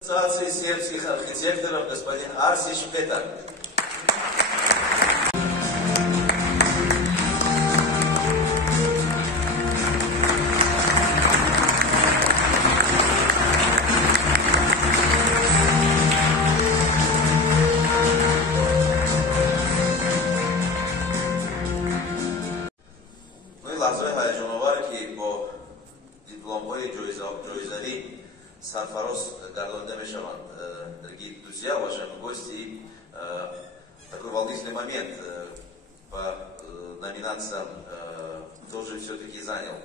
Ассоциации сербских архитекторов господин Арсич Петар. Ну и лаҳзаи ҳаяҷоноваре ки бо дипломҳои ҷоизавӣ сарфароз гардонида мешаванд. Дорогие друзья, уважаемые гости, такой волнительный момент по номинациям тоже все-таки занял.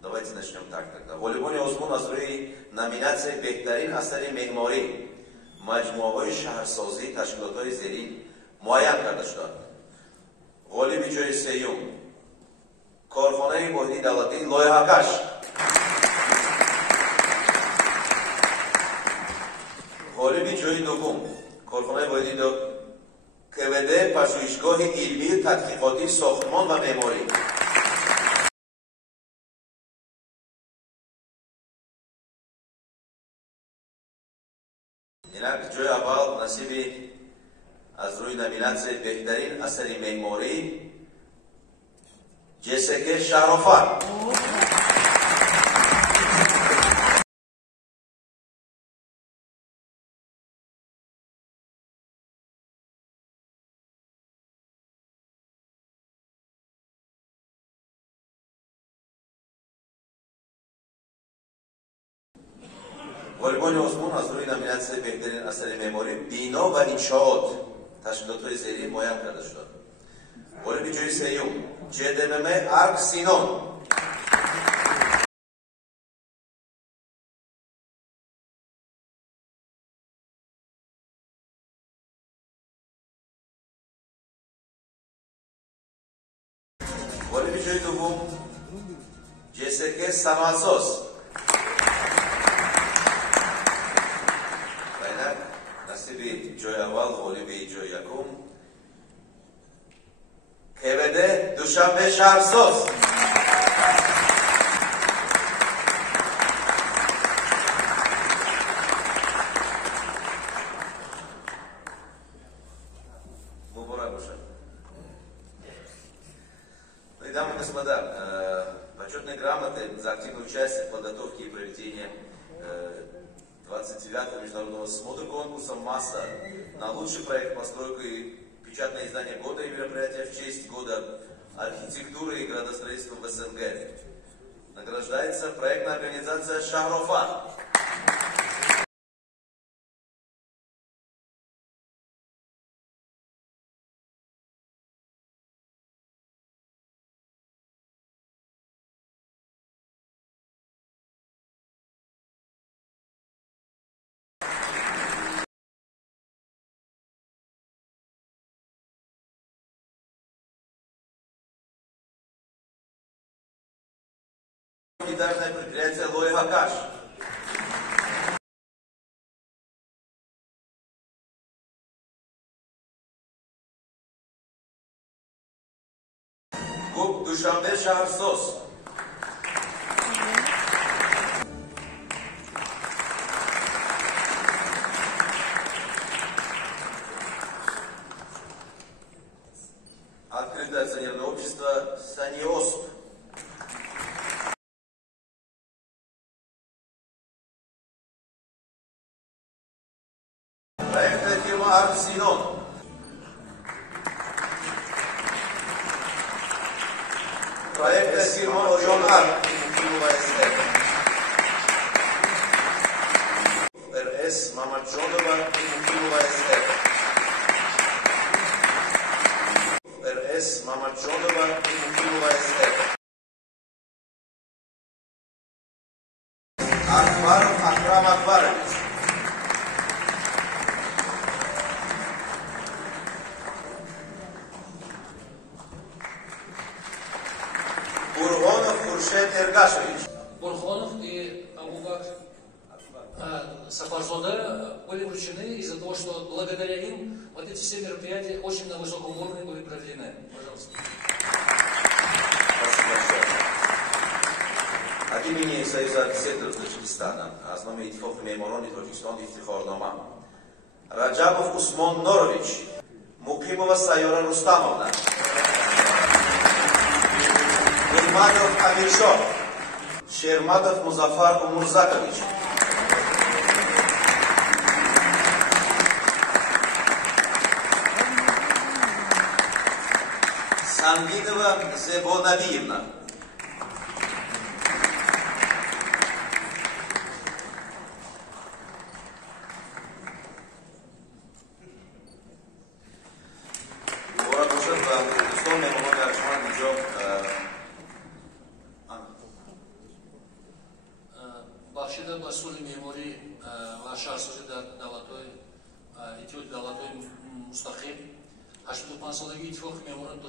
Давайте начнем так тогда. Волейбольный озмун азруи номинация «Бехтарин асари меъморӣ маҷмуаҳои шаҳрсозӣ ташкилотҳои зерин муайян карда шуданд. Ғолиби ҷойи сеюм корхонаи боҳии давлатии Лоиҳакаш. Ғолиби ҷойи дуввум کارخانه بایدی دو КВД پژوهشگاه علمی تحقیقاتی ساختمان و معماری. اینک جای اول نصیبی از روی نامیناسیون بهترین اثر معماری جسک شهرآفر. والیبال عثمان از روی نامیناسیون بهترین اثر معماری بینا و انشاءات تشکیلات‌های زیری معین کرده شد. والیبال جوی سیوم JDMM ارک سینون. والیبال جوی دوم JSK صنعت‌ساز. نصیب جای اول والیبال جای یکم КВД دوشنبه شهرساز. مبارک башад. И дамы и господа, почетные грамоты за активное участие в подготовке и проведении 29-го международного смотра конкурса «Масса» на лучший проект постройка и печатное издание года и мероприятия в честь года архитектуры и градостроительства в СНГ. Награждается проектная организация «Шахрофа». Гуманитарное предприятие Лой Хакаш. ГУП Душанбе Шахрсоз. Открытое акционерное общество Саниосп. Проектная фирма Арсинон. Проектная фирма Орион Арт. РС Мамаджонова СФ. РС Мамаджонова СФ. Акбаров Ахрам Акбарович. Бурхонов Хуршет Эргашевич. Бурхонов и Абубакр Сафарзода были вручены из-за того, что благодаря им вот эти все мероприятия очень на высоком уровне были проведены. Пожалуйста. Спасибо большое. От имени Союза архитекторов Таджикистана, основной Итфоқ Меморони Таджикистан Ифтихорнома, Раджабов Усмон Норович, Мукимова Сайора Рустамовна, Гульманов Амиршов, Шерматов Музафар Умурзакович, Сангидова Зебонабиевна, Бахшида Басули Мемори Вашарсози Далатой Этюд Далатой Мустахим 85 سالگی اتفاق مهموران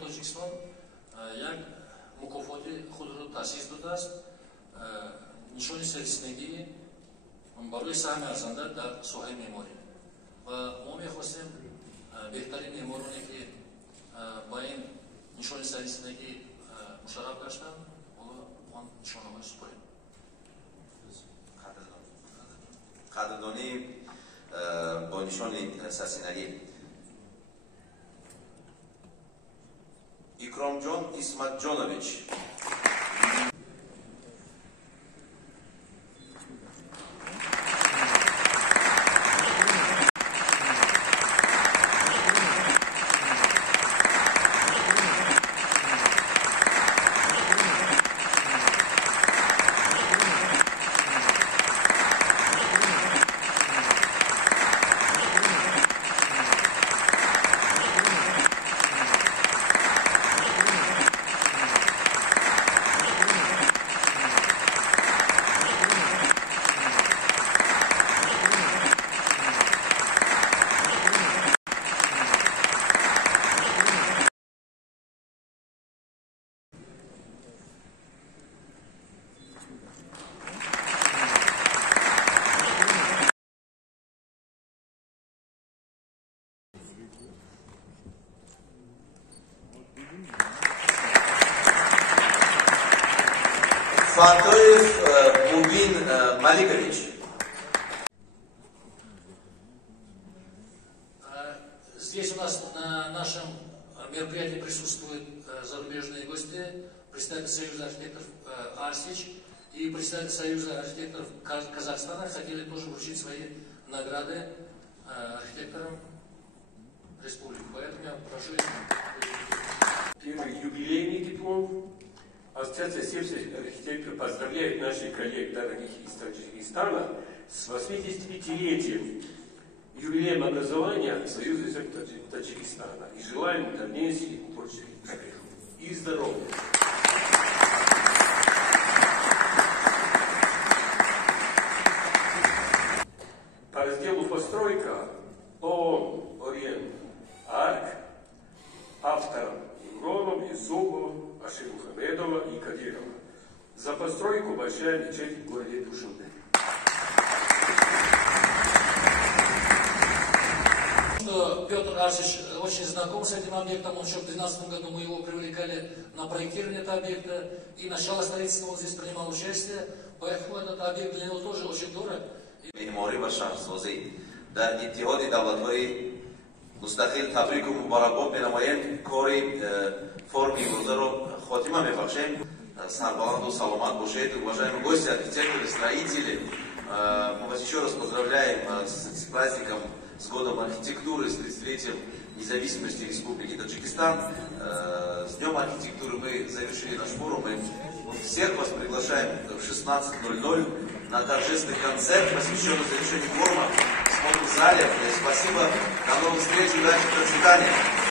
تاجیکستان یک مکافات خود را تأسیس داده است نشان سررسیدگی барои саҳми арзанда дар соҳаи меъморӣ ва мо мехостем беҳтарин меъмороне ки ба ин нишони саристинагӣ мушарраф гаштанд он нишонаҳои супорем. қадрдонӣ бо нишони сарсинагӣ Икромҷон Исматҷонович. Фатоев Мубин Маликович. Здесь у нас на нашем мероприятии присутствуют зарубежные гости, представитель Союза архитекторов Арсич и представитель Союза архитекторов Казахстана. Хотели тоже вручить свои награды архитекторам республики. Поэтому я прошу их. Первый юбилейный диплом. Ассоциация сербских архитекторов поздравляет наших коллег, дорогих из Таджикистана, с 85-летием юбилеем образования Союза Таджикистана и желаем дальнейших творческих успехов и здоровья. По разделу постройка ООН «Ориент Арк» авторам Евроном, Юсупову, Ашимухамедова и Кадирова. За постройку большая мечеть в городе Душанбе. Петр Арсич очень знаком с этим объектом. Он еще в 2012 году мы его привлекали на проектирование этого объекта. И начало строительства он здесь принимал участие. Поэтому этот объект для него тоже очень дорог. Меъморӣ ва шаҳрсозӣ дар иттиҳоди давлатҳои мустақил табрику муборакбод менамоем. Кори форуми имрӯзаро хотима мебахшем. Сарбаланду саломат бошед. Уважаемые гости, архитекторы, строители, мы вас еще раз поздравляем с праздником, с годом архитектуры, с 30-летием независимости Республики Таджикистан. С Днем архитектуры мы завершили наш форум. Мы всех вас приглашаем в 16:00 на торжественный концерт, посвященный завершению форума в зале. Спасибо. До новых встреч. Удачи, процветания.